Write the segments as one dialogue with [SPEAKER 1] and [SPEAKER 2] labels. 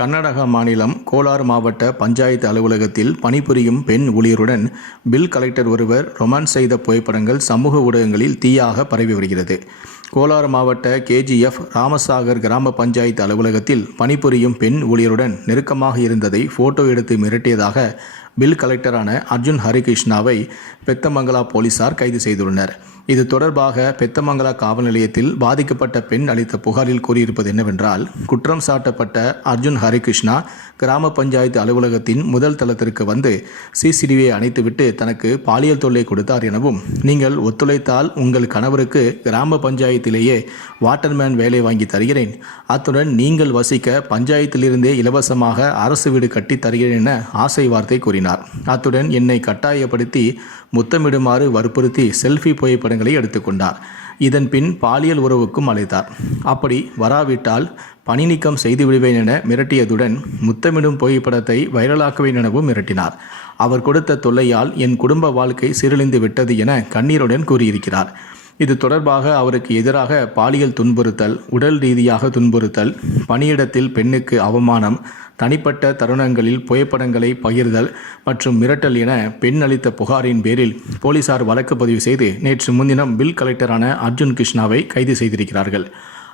[SPEAKER 1] கர்நாடகா மாநிலம் கோலார் மாவட்ட பஞ்சாயத்து அலுவலகத்தில் பணிபுரியும் பெண் ஊழியருடன் பில் கலெக்டர் ஒருவர் ரொமான்ஸ் செய்த புகைப்படங்கள் சமூக ஊடகங்களில் தீயாக பரவி வருகிறது. கோலார் மாவட்ட கேஜிஎஃப் ராமசாகர் கிராம பஞ்சாயத்து அலுவலகத்தில் பணிபுரியும் பெண் ஊழியருடன் நெருக்கமாக இருந்ததை போட்டோ எடுத்து மிரட்டியதாக பில் கலெக்டரான அர்ஜுன் ஹரிகிருஷ்ணாவை பெத்தமங்கலா போலீசார் கைது செய்துள்ளனர். இது தொடர்பாக பெத்தமங்கலா காவல் நிலையத்தில் பாதிக்கப்பட்ட பெண் அளித்த புகாரில் கூறியிருப்பது என்னவென்றால் குற்றம் சாட்டப்பட்ட அர்ஜுன் ஹரிகிருஷ்ணா கிராம பஞ்சாயத்து அலுவலகத்தின் முதல் தளத்திற்கு வந்து சிசிடிவியை அணைத்துவிட்டு தனக்கு பாலியல் தொல்லை கொடுத்தார் எனவும் நீங்கள் ஒத்துழைத்தால் உங்கள் கணவருக்கு கிராம பஞ்சாயத்திலேயே வாட்டர்மேன் வேலை வாங்கி தருகிறேன். அத்துடன் நீங்கள் வசிக்க பஞ்சாயத்திலிருந்தே இலவசமாக அரசு வீடு கட்டி தருகிறேன் என ஆசை வார்த்தை கூறினார். அத்துடன் என்னை கட்டாயப்படுத்தி முத்தமிடுமாறு வற்புறுத்தி செல்ஃபி புகைப்படங்களை எடுத்துக்கொண்டார். இதன் பின் பாலியல் உறவுக்கும் அழைத்தார். அப்படி வராவிட்டால் பணி நீக்கம் செய்து விடுவேன் என மிரட்டியதுடன் முத்தமிடும் புகைப்படத்தை வைரலாக்குவேன் எனவும் மிரட்டினார். அவர் கொடுத்த தொல்லையால் என் குடும்ப வாழ்க்கை சீரழிந்து விட்டது என கண்ணீருடன் கூறியிருக்கிறார். இது தொடர்பாக அவருக்கு எதிராக பாலியல் துன்புறுத்தல் உடல் ரீதியாக துன்புறுத்தல் பணியிடத்தில் பெண்ணுக்கு அவமானம் தனிப்பட்ட தருணங்களில் புகைப்படங்களை பகிர்தல் மற்றும் மிரட்டல் என பெண் அளித்த புகாரின் பேரில் போலீசார் வழக்கு பதிவு செய்து நேற்று முன்தினம் பில் கலெக்டரான அர்ஜுன் கிருஷ்ணாவை கைது செய்திருக்கிறார்கள்.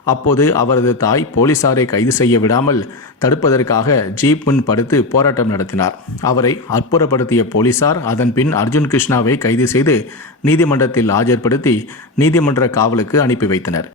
[SPEAKER 1] அப்போது அவரது தாய் போலீசாரை கைது செய்ய விடாமல் தடுப்பதற்காக ஜீப் முன் படுத்து போராட்டம் நடத்தினார். அவரை அப்புறப்படுத்திய போலீசார் அதன் பின் அர்ஜுன் கிருஷ்ணாவை கைது செய்து நீதிமன்றத்தில் ஆஜர்படுத்தி நீதிமன்ற காவலுக்கு அனுப்பி வைத்தனர்.